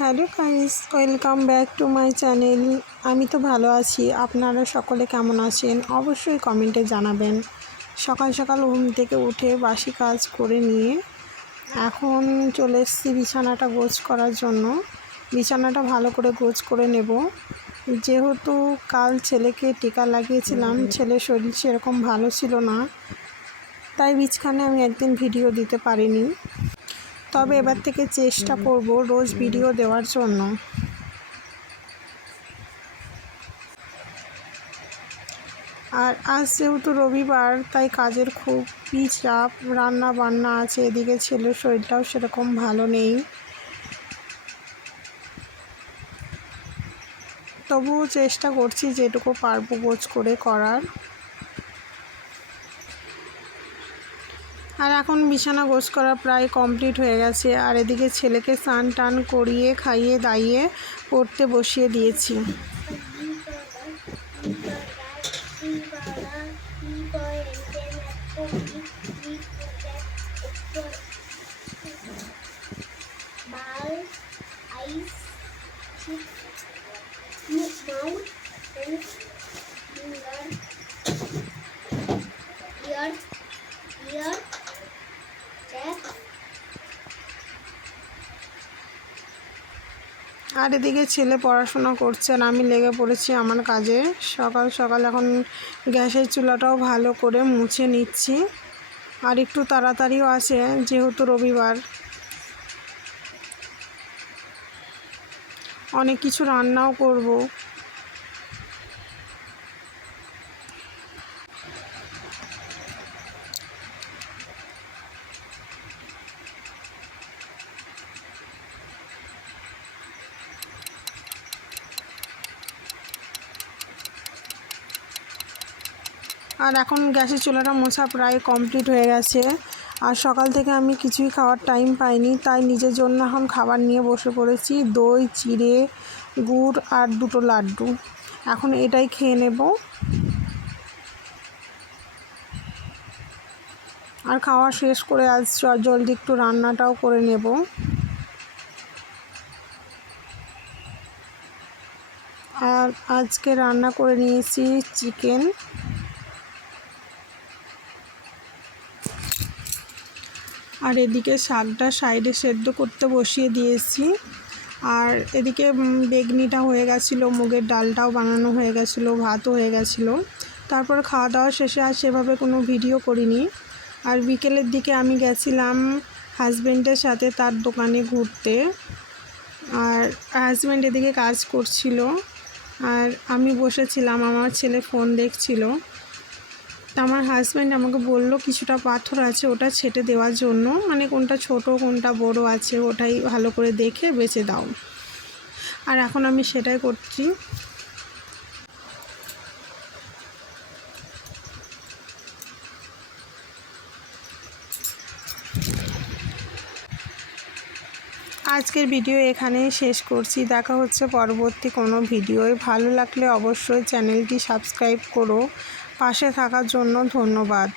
Hello guys, welcome back to my channel. আমি তো ভালো আছি, আপনারা সকলে কেমন আছেন অবশ্যই কমেন্টে জানাবেন। সকাল সকাল ঘুম থেকে উঠে বাসি কাজ করে নিয়ে এখন চলে এসেছি বিছানাটা গোছ করার জন্য। বিছানাটা ভালো করে গোছ করে নেব, যেহেতু কাল ছেলেকে টিকা লাগিয়েছিলাম। ছেলের শরীর সেরকম ভালো ছিল না, তাই বিছখানে আমি একদিন ভিডিও দিতে পারিনি। তবে এবার থেকে চেষ্টা করব রোজ ভিডিও দেওয়ার জন্য। আর আজ যেহেতু রবিবার, তাই কাজের খুবই চাপ, রান্না বান্না আছে, এদিকে ছেলের শরীরটাও সেরকম ভালো নেই। তবুও চেষ্টা করছি যেটুকু পারবো গোছ করে করার। আর এখন বিছানা গোছ করা প্রায় কমপ্লিট হয়ে গেছে। আর এদিকে ছেলেকে স্নান টান করিয়ে খাইয়ে দাইয়ে পড়তে বসিয়ে দিয়েছি। আর এদিকে ছেলে পড়াশোনা করছে আর আমি লেগে পড়েছি আমার কাজে। সকাল সকাল এখন গ্যাসের চুলাটাও ভালো করে মুছে নিচ্ছি। আর একটু তাড়াতাড়িও আছে যেহেতু রবিবার, অনেক কিছু রান্নাও করব। আর এখন গ্যাসের চুলাটা মোছা প্রায় কমপ্লিট হয়ে গেছে। আর সকাল থেকে আমি কিছুই খাওয়ার টাইম পাইনি, তাই নিজের জন্য এখন খাবার নিয়ে বসে পড়েছি। দই, চিড়ে, গুড় আর দুটো লাড্ডু। এখন এটাই খেয়ে নেব। আর খাওয়া শেষ করে আজ জলদি একটু রান্নাটাও করে নেব। আর আজকে রান্না করে নিয়েছি চিকেন। আর এদিকে শাকটা সাইডে সেদ্ধ করতে বসিয়ে দিয়েছি। আর এদিকে বেগনিটা হয়ে গেছিলো, মুগের ডালটাও বানানো হয়ে গেছিলো, ভাতও হয়ে গেছিলো। তারপর খাওয়া দাওয়া শেষে আর সেভাবে কোনো ভিডিও করিনি। আর বিকেলের দিকে আমি গেছিলাম হাজব্যান্ডের সাথে তার দোকানে ঘুরতে। আর হাজব্যান্ড এদিকে কাজ করছিল আর আমি বসেছিলাম, আমার ছেলে ফোন দেখছিল। আমার হাজব্যান্ড আমাকে বলল কিছুটা পাথর আছে ওটা ছেটে দেওয়ার জন্য, মানে কোনটা ছোট কোনটা বড় আছে ওটাই ভালো করে দেখে বেছে দাও। আর এখন আমি সেটাই করছি। আজকের ভিডিও এখানেই শেষ করছি। দেখা হচ্ছে পরবর্তী কোনো ভিডিওয়। ভালো লাগলে অবশ্যই চ্যানেলটি সাবস্ক্রাইব করো। পাশে থাকার জন্য ধন্যবাদ।